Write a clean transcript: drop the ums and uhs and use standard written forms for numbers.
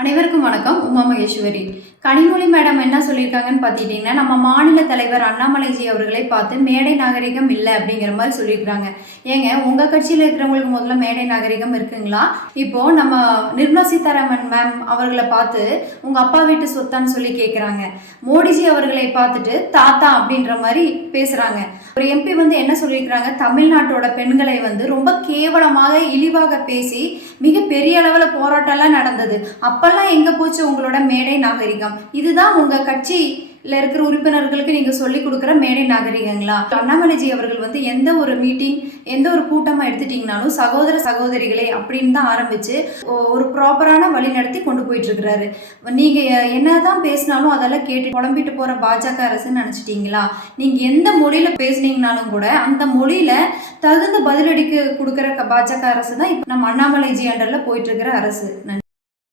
அனைவருக்கும் வணக்கம். உமா மகேஸ்வரி. கனிமொழி மேடம் என்ன சொல்லியிருக்காங்கன்னு பார்த்துக்கிட்டிங்கன்னா, நம்ம மாநில தலைவர் அண்ணாமலைஜி அவர்களை பார்த்து மேடை நாகரிகம் இல்லை அப்படிங்கிற மாதிரி சொல்லியிருக்காங்க. ஏங்க, உங்கள் கட்சியில் இருக்கிறவங்களுக்கு முதல்ல மேடை நாகரிகம் இருக்குங்களா? இப்போது நம்ம நிர்மலா சீதாராமன் மேம் அவர்களை பார்த்து உங்கள் அப்பா வீட்டு சொத்தான்னு சொல்லி கேட்குறாங்க. மோடிஜி அவர்களை பார்த்துட்டு தாத்தா அப்படின்ற மாதிரி பேசுகிறாங்க. ஒரு எம்பி என்ன சொல்லியிருக்கிறாங்க, தமிழ்நாட்டோட பெண்களை ரொம்ப கேவலமாக இழிவாக பேசி மிக பெரிய அளவில் போராட்டம்லாம் நடந்தது. அப்பெல்லாம் எங்கே போச்சு உங்களோட மேடை நாகரிகம்? இதுதான் உங்கள் கட்சியில் இருக்கிற உறுப்பினர்களுக்கு நீங்கள் சொல்லிக் கொடுக்குற மேடை நாகரிகங்களா? அண்ணாமலைஜி அவர்கள் எந்த ஒரு மீட்டிங், எந்த ஒரு கூட்டமாக எடுத்துட்டிங்கனாலும் சகோதர சகோதரிகளே அப்படின்னு தான் ஆரம்பித்து ஒரு ப்ராப்பரான வழி நடத்தி கொண்டு போயிட்டுருக்கிறாரு. நீங்கள் என்ன தான் பேசினாலும் அதெல்லாம் கேட்டு குழம்பிட்டு போகிற பாஜக அரசுன்னு நினச்சிட்டிங்களா? நீங்கள் எந்த மொழியில் பேசுனீங்கனாலும் கூட அந்த மொழியில் தகுந்த பதிலடிக்கு கொடுக்குற பாஜக அரசு தான் இப்போ நம்ம அண்ணாமலைஜி அண்டரில் போயிட்டுருக்கிற அரசு. நன்றி.